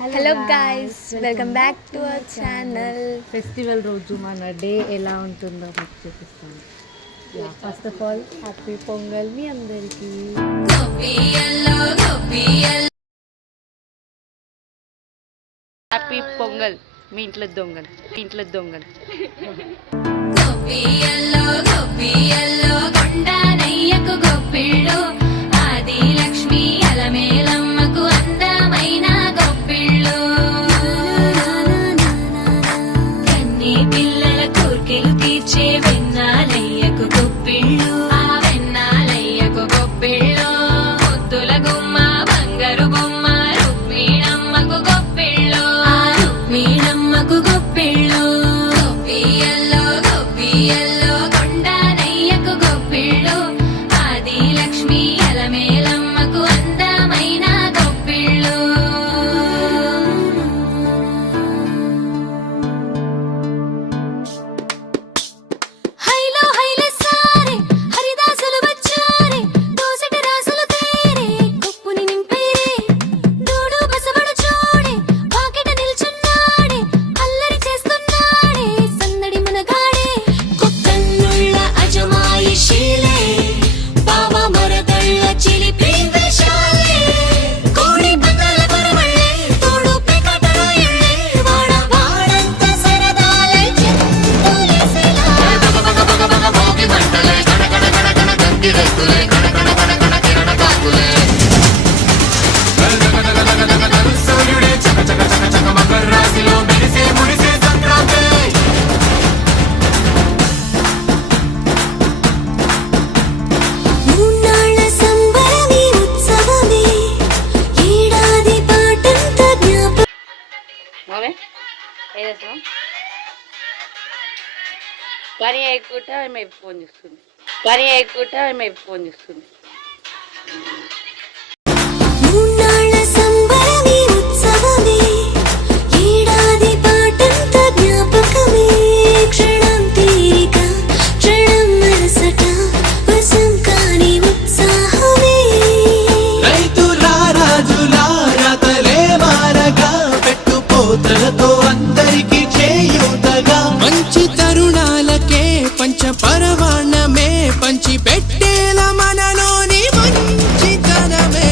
Hello guys, welcome back to our channel. Festival రోజు మన day ఎలా ఉంటుందో మీకు చూపిస్తాను. First of all happy Pongal మీ అందరికీ. హ్యాపీ పొంగల్ మీ ఇంట్లో దొంగలు. ఆది లక్ష్మి అలమేలమ్మకు అందమైన గొప్పిళ్ళు, కన్నీ పిల్లల కోర్కెలు తీర్చే వెన్నాలయ్యకు గొప్పిళ్ళు, ఆ వెన్నాలయ్యకు గొప్పిళ్ళు, ముద్దుల గుమ్మ బంగారు బొమ్మ రుక్మిణమ్మకు గొప్పిళ్ళు, ఆ రుక్మిణమ్మకు గొప్పిళ్ళు, గొప్పియల్లో గొప్పియల్లో కొండనయ్యకు గొప్పిళ్ళు, ఆది లక్ష్మి అలమేలమ్మకు అందమైన గొప్పిళ్ళు. హైలో హైలే సారే హరిదాసులు వచ్చారే, దోసటి రాసులు తేరే కొప్పుని నింపేరే, దూడు బసవడు చూడే పాకెట నిల్చున్నాడే, అల్లరి చేస్తున్నాడే సందడి మనగాడే, కొత్తన్నుళ్ళ అజమాయిషీలే బావ మరదళ్ళ చిలిపి వేషాలే, కోడి బంగాల పరమళ్ళే తోడు పెకటల ఇళ్ళే, వాడ వాడంత సరదాలై చెంతులేసేలా మూన్నాళ్ళ సంబరమే ఉత్సవమే, ఏడాది పాటంత జ్ఞాపకం. పని ఎక్కుట మేము ఫోన్ చేస్తుంది. మూన్నాళ్ళ సంబరమే ఉత్సవమే, ఏడాది పాటంత జ్ఞాపకమే, క్షణం తీరిక క్షణం మనసట వశం కాని ఉత్సాహమే. రైతులా రాజులా రాతలే మారగా, పెట్టుపోతలతో అందరికి చేయూతగా, మంచి తరుణాలకే పంచ పరవాణమే పంచి పెట్టేల మనలోని మంచితనమే.